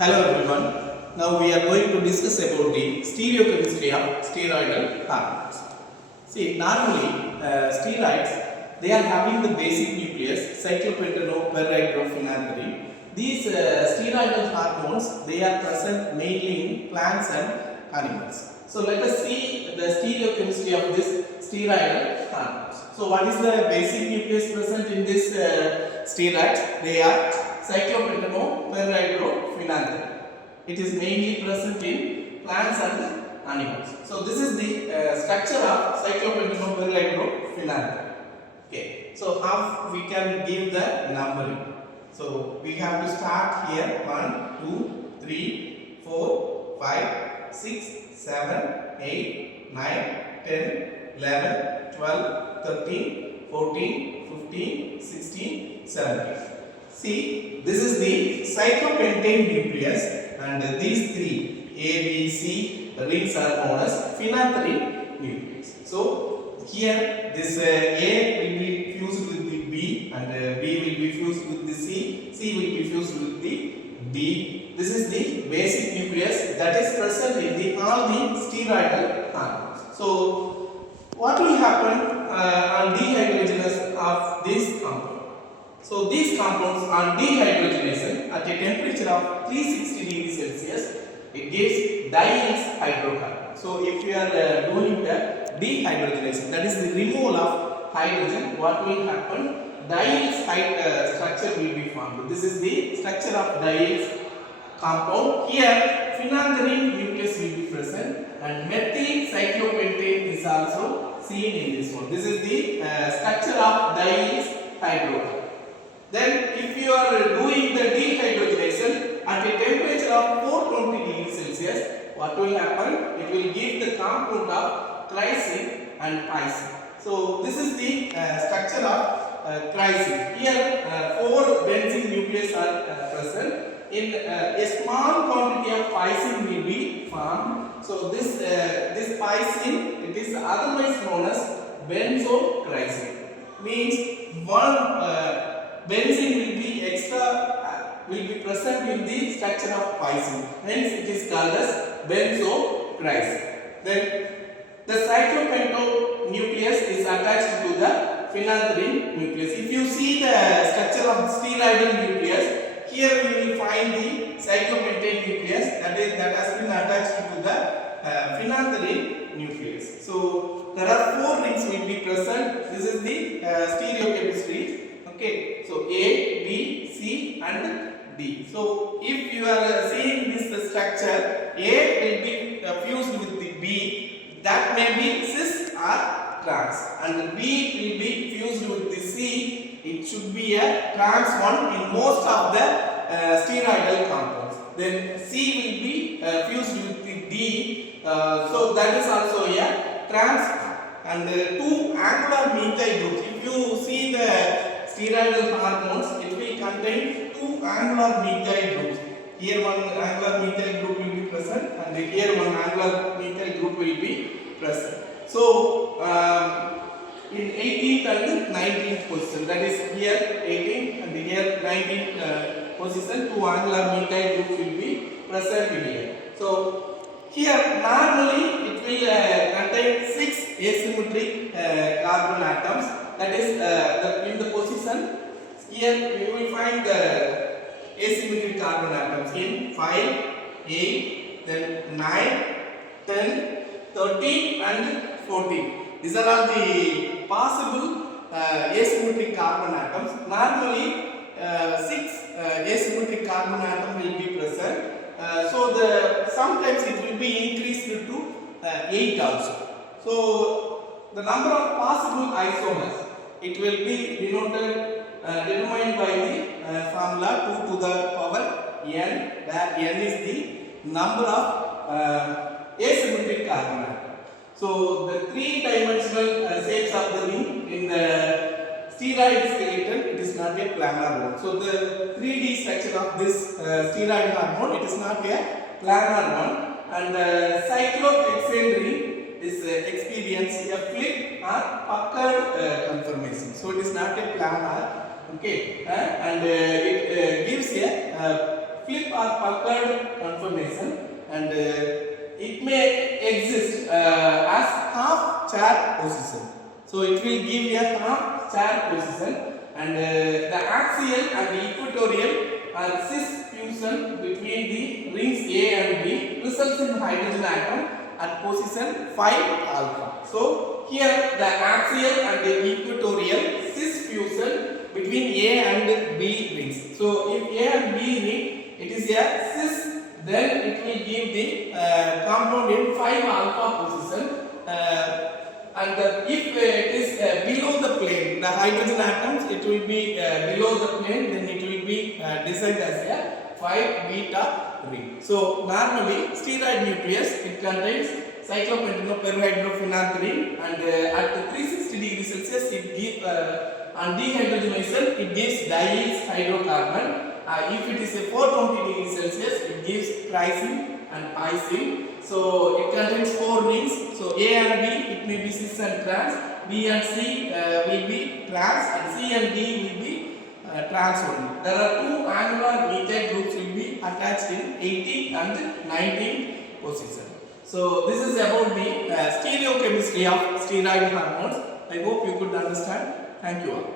Hello everyone. Now we are going to discuss about the stereochemistry of steroidal hormones. See, normally steroids, they are having the basic nucleus cyclopentanoperidrophenanthrene. These steroidal hormones, they are present mainly in plants and animals. So let us see the stereochemistry of this steroidal hormones. So what is the basic nucleus present in this steroids? They are cyclopentanoperidrophenanthrene. It is mainly present in plants and animals. So this is the structure of cyclopentanoperidrophenanthrene. Okay. So how we can give the numbering? So we have to start here 1, 2, 3, 4, 5, 6, 7, 8, 9, 10, 11, 12, 13, 14, 15, 16, 17. See, this is the cyclopentane nucleus, and these three A, B, C rings are known as phenanthrene nucleus. So here this A will be fused with the B, and B will be fused with the C, C will be fused with the D. This is the basic nucleus that is present in all the steroidal hormones. So what will happen on dehydrogenase of this compound? So these compounds on dehydrogenation at a temperature of 360 degrees Celsius, it gives dienes hydrocarbon. So if you are doing the dehydrogenation, that is the removal of hydrogen, what will happen? Dienes structure will be formed. This is the structure of dienes compound. Here phenanthrene nucleus will be present, and methyl cyclopentane is also seen in this one. This is the structure of dienes hydrocarbon. Then if you are doing the dehydrogenation at a temperature of 420 degrees Celsius, what will happen? It will give the compound of glycine and pysine. So this is the structure of glycine. Here 4 benzene nucleus are present. In a small quantity of pysine will be formed. So this pysine, it is otherwise known as benzoglycine. Means one benzene will be will be present in the structure of pysine. Hence it is called as benzoglycine. Then the cyclopentane nucleus is attached to the phenanthrene nucleus. If you see the structure of steroidal nucleus, here we will find the cyclopentane nucleus that has been attached to the phenanthrene nucleus. So there are 4 rings will be present. This is the stereochemistry. Okay, so A, B, C and D. So if you are seeing this structure, A will be fused with the B, that may be cis or trans, and B will be fused with the C, it should be a trans one in most of the steroidal compounds. Then C will be fused with the D, so that is also a trans, and 2 angular methyl groups. If you see the steroidal hormones, it will contain 2 angular methyl groups. Here one angular methyl group will be present, and here one angular methyl group will be present. So in 18th and 19th position, that is here 18th and here 19th position, 2 angular methyl groups will be present here. So here normally it will contain 6 asymmetric carbon atoms. That is in the position here we will find the asymmetric carbon atoms in 5, 8, then 9, 10, 13 and 14. These are all the possible asymmetric carbon atoms. Normally 6 asymmetric carbon atom will be present. So sometimes it will be increased to 8 also. So the number of possible isomers, it will be determined by the formula 2 to the power n, where n is the number of asymmetric carbon atoms. So the 3-dimensional shapes of the ring in the steroid skeleton, it is not a planar one. So the 3D structure of this steroid hormone, it is not a planar one, and the cyclohexane is experience a flip or puckered conformation. So it is not a planar, okay, and it gives a flip or puckered conformation, and it may exist as half chair position. So it will give a half chair position, and the axial and the equatorial or cis fusion between the rings A and B results in hydrogen atom at position 5 alpha. So here the axial and the equatorial cis fusion between A and B rings. So if A and B ring, it is a cis, then it will give the compound in 5 alpha position. And if it is below the plane, the hydrogen atoms, it will be below the plane, then it will be designed as a 5 beta ring. So normally steroid nucleus, it contains cyclopentanoperhydrophenanthine, and at 360 degrees Celsius it gives on dehydrogenation it gives dies hydrocarbon. If it is a 420 degrees Celsius, it gives trisine and isine. So it contains 4 rings. So A and B, it may be cis and trans. B and C will be trans, and C and D will be trans only. There are 2 angular methyl groups will be attached in 18 and 19 position. So this is about the stereochemistry of steroid hormones. I hope you could understand. Thank you all.